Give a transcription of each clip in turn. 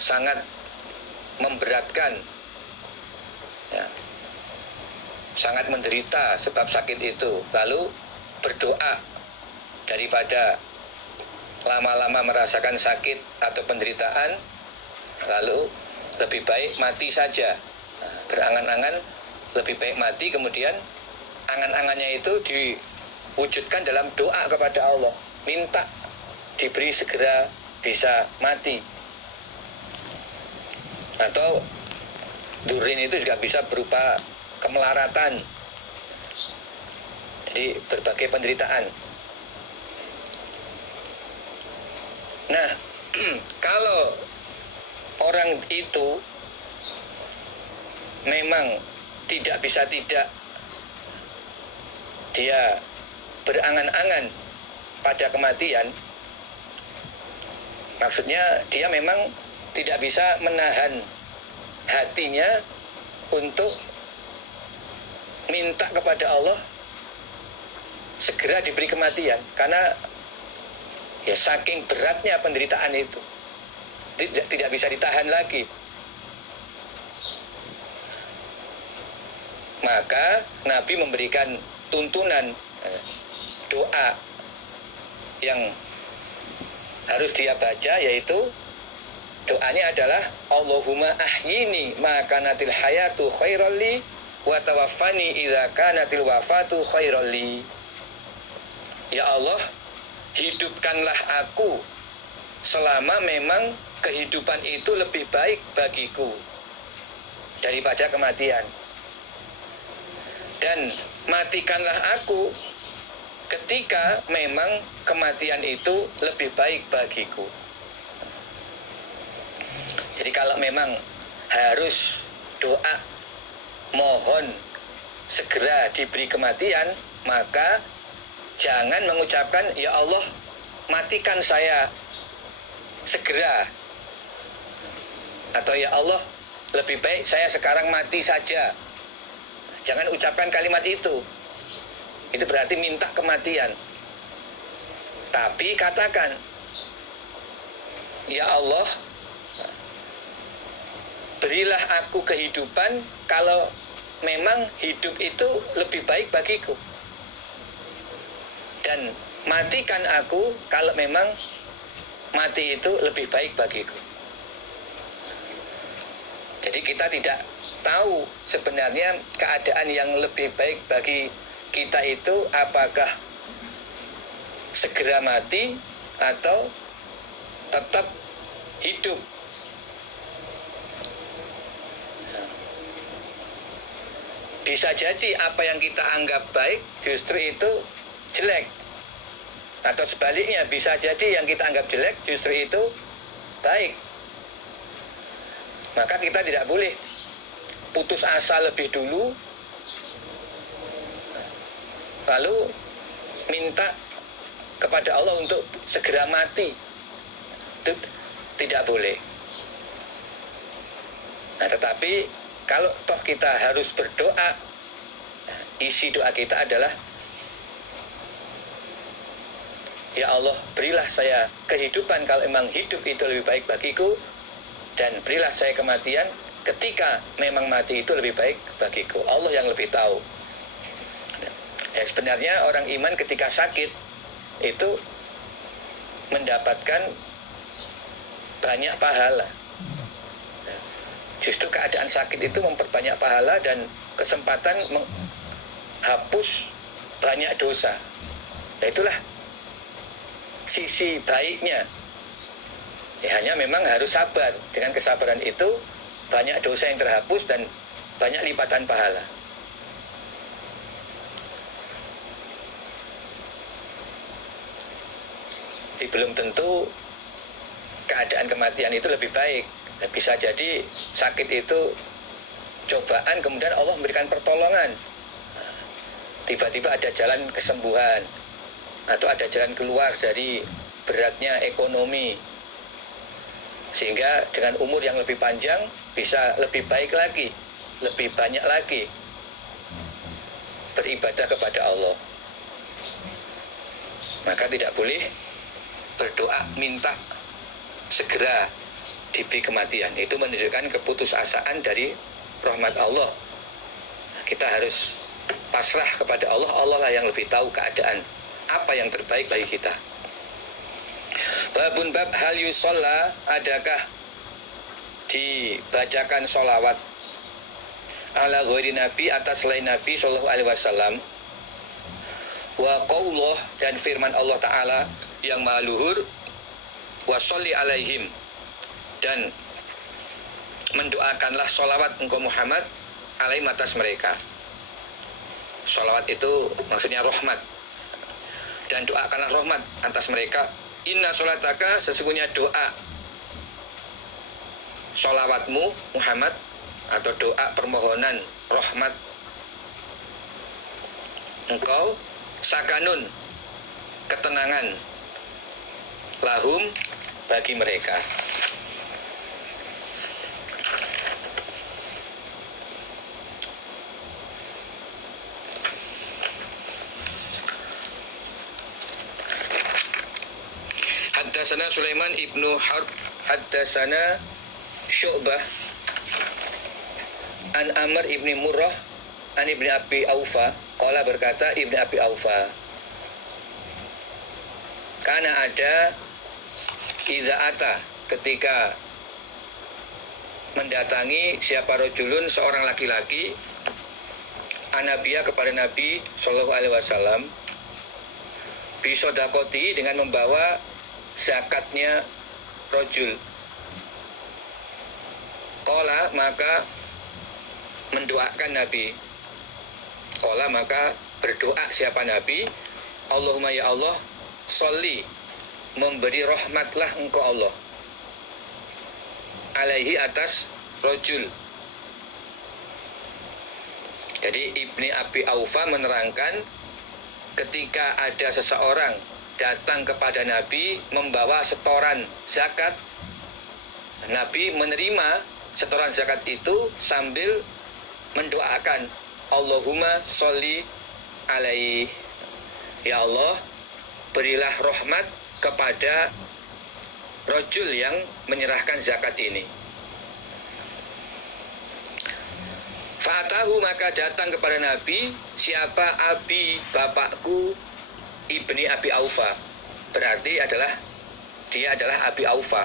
sangat memberatkan, ya, sangat menderita sebab sakit itu, lalu berdoa daripada lama-lama merasakan sakit atau penderitaan, lalu lebih baik mati saja. Nah, berangan-angan lebih baik mati, kemudian angan-angannya itu diwujudkan dalam doa kepada Allah, minta diberi segera bisa mati. Atau durin itu juga bisa berupa kemelaratan, jadi berbagai penderitaan. Nah, kalau orang itu memang tidak bisa tidak dia berangan-angan pada kematian, maksudnya dia memang tidak bisa menahan hatinya untuk minta kepada Allah segera diberi kematian, karena ya saking beratnya penderitaan itu tidak bisa ditahan lagi. Maka Nabi memberikan tuntunan doa yang harus dia baca, yaitu doanya adalah Allahumma ahyini ma kanatil hayatu khairalli wa tawaffani idza kanatil wafatu khairalli. Ya Allah, hidupkanlah aku selama memang kehidupan itu lebih baik bagiku daripada kematian, dan matikanlah aku ketika memang kematian itu lebih baik bagiku. Jadi kalau memang harus doa mohon segera diberi kematian, maka jangan mengucapkan ya Allah matikan saya segera, atau ya Allah lebih baik saya sekarang mati saja. Jangan ucapkan kalimat itu berarti minta kematian. Tapi katakan ya Allah, berilah aku kehidupan kalau memang hidup itu lebih baik bagiku, dan matikan aku kalau memang mati itu lebih baik bagiku. Jadi kita tidak tahu sebenarnya keadaan yang lebih baik bagi kita itu apakah segera mati atau tetap hidup. Bisa jadi apa yang kita anggap baik justru itu jelek, atau sebaliknya bisa jadi yang kita anggap jelek justru itu baik. Maka kita tidak boleh putus asa lebih dulu lalu minta kepada Allah untuk segera mati. Itu tidak boleh. Nah, tetapi kalau toh kita harus berdoa, isi doa kita adalah ya Allah, berilah saya kehidupan kalau memang hidup itu lebih baik bagiku, dan berilah saya kematian ketika memang mati itu lebih baik bagiku. Allah yang lebih tahu. Ya, sebenarnya orang iman ketika sakit itu mendapatkan banyak pahala. Justru keadaan sakit itu memperbanyak pahala dan kesempatan menghapus banyak dosa. Nah, itulah sisi baiknya. Ya, hanya memang harus sabar. Dengan kesabaran itu banyak dosa yang terhapus dan banyak lipatan pahala. Jadi belum tentu keadaan kematian itu lebih baik. Bisa jadi sakit itu cobaan, kemudian Allah memberikan pertolongan. Tiba-tiba ada jalan kesembuhan, atau ada jalan keluar dari beratnya ekonomi, sehingga dengan umur yang lebih panjang bisa lebih baik lagi, lebih banyak lagi beribadah kepada Allah. Maka tidak boleh berdoa minta segera diberi kematian. Itu menunjukkan keputusasaan dari rahmat Allah. Kita harus pasrah kepada Allah. Allah lah yang lebih tahu keadaan apa yang terbaik bagi kita. Babun bab hal yusalla, adakah dibacakan sholawat ala ghairi nabi, atas selain Nabi sallallahu alaihi wasallam, wa qaulullah, dan firman Allah Ta'ala yang maha luhur, wa sholli alaihim, dan mendoakanlah sholawat engkau Muhammad alaihim, atas mereka. Sholawat itu maksudnya rahmat, dan doakanlah rahmat atas mereka. Inna sholataka, sesungguhnya doa sholawatmu Muhammad, atau doa permohonan rahmat engkau, sakanun, ketenangan, lahum, bagi mereka. Haddatsana Sulaiman ibnu Harb, haddatsana Syu'bah an Amr ibni Murrah an ibni Abi Aufa, qala, berkata ibni Abi Aufa, karena ada idza ata, ketika mendatangi siapa rojulun, seorang laki-laki, anabiya, kepada Nabi sallallahu alaihi wasallam, bisodakoti, dengan membawa zakatnya rojul. Qala, maka mendoakan Nabi. Qala, maka berdoa siapa Nabi, Allahumma, ya Allah, sholli, memberi rahmatlah engkau Allah, alaihi, atas rojul. Jadi Ibni Abi Aufa menerangkan, ketika ada seseorang datang kepada Nabi membawa setoran zakat, Nabi menerima setoran zakat itu sambil mendoakan, Allahumma sholli alaihi, ya Allah, berilah rahmat kepada rojul yang menyerahkan zakat ini. Fa'atahu, maka datang kepada Nabi siapa, abi, bapakku, Ibni Abi Aufa, berarti dia adalah Abi Aufa.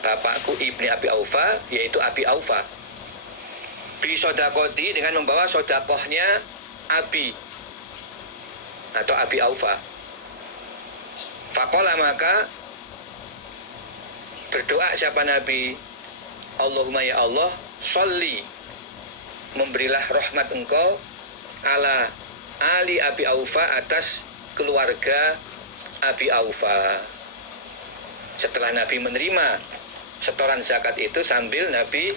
Bapakku Ibni Abi Aufa, yaitu Abi Aufa. Bisodakoti, dengan membawa sodakohnya Abi atau Abi Aufa. Faqala, maka berdoa siapa Nabi, Allahumma, ya Allah, sholli, memberilah rahmat engkau, ala ali Abi Aufa, atas keluarga Abi Aufa. Setelah Nabi menerima setoran zakat itu, sambil Nabi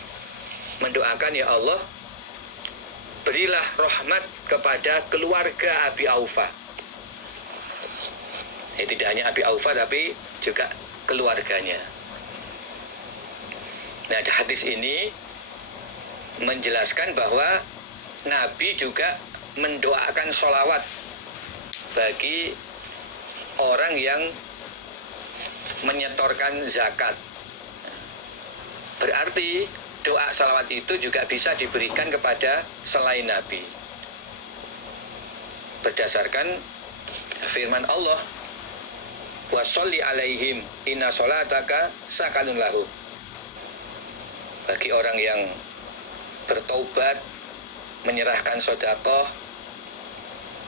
mendoakan, ya Allah, berilah rahmat kepada keluarga Abi Aufa. Tidak hanya Abi Aufa, tapi juga keluarganya. Nah, hadis ini menjelaskan bahwa Nabi juga mendoakan sholawat bagi orang yang menyetorkan zakat. Berarti doa sholawat itu juga bisa diberikan kepada selain Nabi, berdasarkan firman Allah, wa sholli alaihim inna sholataka sakanun lahu. Bagi orang yang bertaubat, menyerahkan sedekah,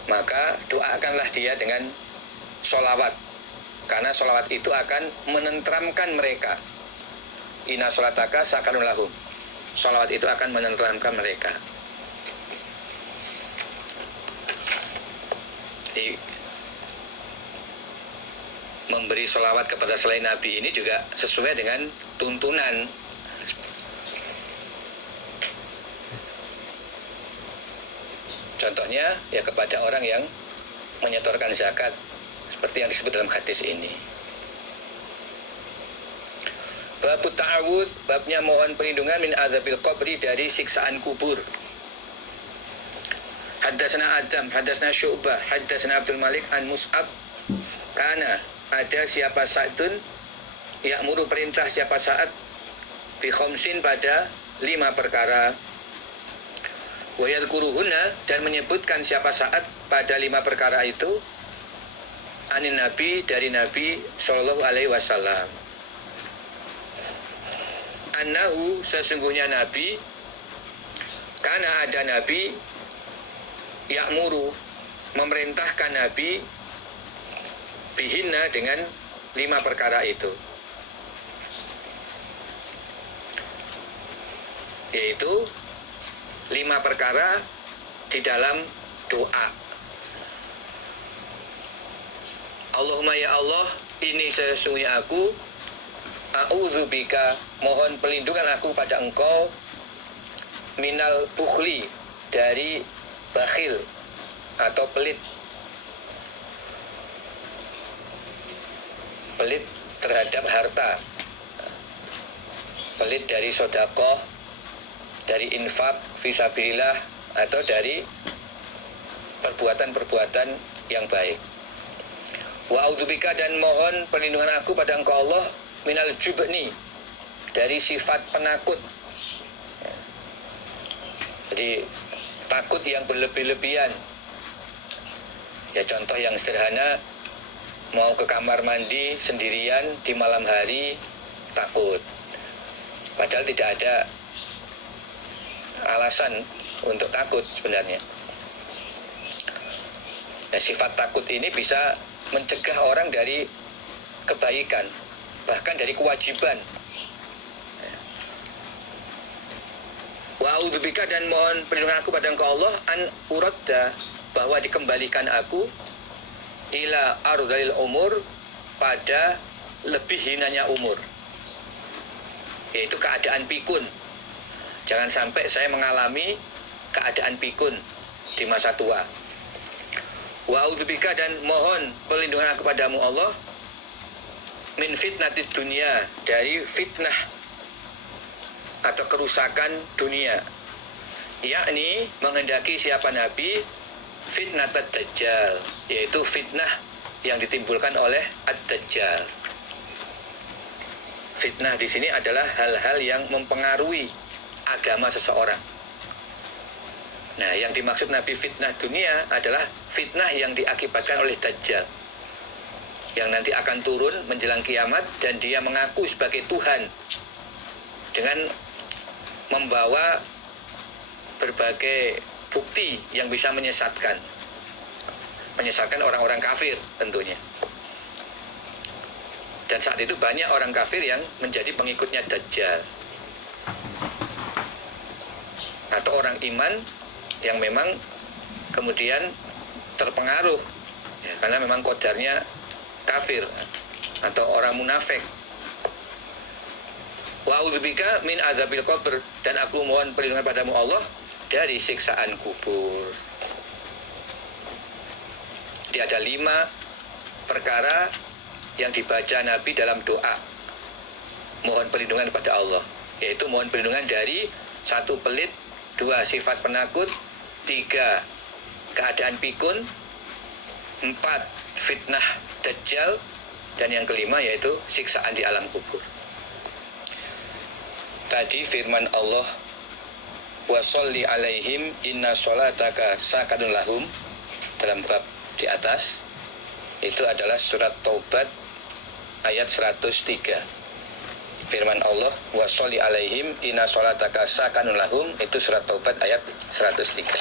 maka doakanlah dia dengan sholawat, karena sholawat itu akan menenteramkan mereka. Inna sholataka sakanun lahum, sholawat itu akan menenteramkan mereka. Jadi memberi sholawat kepada selain Nabi ini juga sesuai dengan tuntunan. Contohnya ya kepada orang yang menyetorkan zakat, seperti yang disebut dalam hadis ini. Bab ta'awudz, babnya mohon perlindungan min azabil qabri, dari siksaan kubur. Haddatsana Adam, haddatsana Syu'bah, haddatsana Abdul Malik an Mus'ab, kana, ada siapa Sa'dun ya'muru perintah siapa saat bi khamsin pada 5 perkara, wa yadhkuruhunna dan menyebutkan siapa saat pada 5 perkara itu anin nabi dari Nabi sallallahu alaihi wasallam, annahu sesungguhnya Nabi, karena ada Nabi ya'muru memerintahkan Nabi bihinna dengan 5 perkara itu, yaitu 5 perkara di dalam doa. Allahumma ya Allah, ini sesungguhnya aku, a'udzubika mohon perlindungan aku pada engkau, minal bukhli dari bakhil atau pelit terhadap harta, pelit dari sedekah, dari infak fisabilillah, atau dari perbuatan-perbuatan yang baik. Wa a'udzubika dan mohon perlindungan aku pada engkau Allah, minal jubni dari sifat penakut. Jadi takut yang berlebih-lebihan. Ya contoh yang sederhana, mau ke kamar mandi sendirian di malam hari takut, padahal tidak ada alasan untuk takut sebenarnya. Nah, sifat takut ini bisa mencegah orang dari kebaikan, bahkan dari kewajiban. Wa a'udzubika dan mohon perlindungan aku pada engkau Allah, an uradda bahwa dikembalikan aku ila ardhil umur pada lebih hinanya umur, yaitu keadaan pikun. Jangan sampai saya mengalami keadaan pikun di masa tua. Wa a'udzubika dan mohon perlindungan aku padamu Allah, min fitnatid dunia dari fitnah atau kerusakan dunia, yakni menghendaki siapa Nabi fitnat ad-dajjal, yaitu fitnah yang ditimbulkan oleh ad-dajjal. Fitnah di sini adalah hal-hal yang mempengaruhi agama seseorang. Nah, yang dimaksud Nabi fitnah dunia adalah fitnah yang diakibatkan oleh dajjal, yang nanti akan turun menjelang kiamat dan dia mengaku sebagai Tuhan dengan membawa berbagai bukti yang bisa menyesatkan orang-orang kafir tentunya. Dan saat itu banyak orang kafir yang menjadi pengikutnya Dajjal, atau orang iman yang memang kemudian terpengaruh ya, karena memang kodarnya kafir atau orang munafik. Wa a'udzubika min azabil qabr dan aku mohon perlindungan padamu Allah dari siksaan kubur. Jadi ada 5 perkara yang dibaca Nabi dalam doa mohon perlindungan kepada Allah, yaitu mohon perlindungan dari 1 pelit, 2 sifat penakut, 3 keadaan pikun, 4 fitnah dajjal, dan yang kelima yaitu siksaan di alam kubur. Tadi firman Allah, wa sholli alaihim inna sholataka sakanun lahum, dalam bab di atas itu adalah surat Taubat ayat 103. Firman Allah, wa sholli alaihim inna sholataka sakanun lahum, itu surat Taubat ayat 103.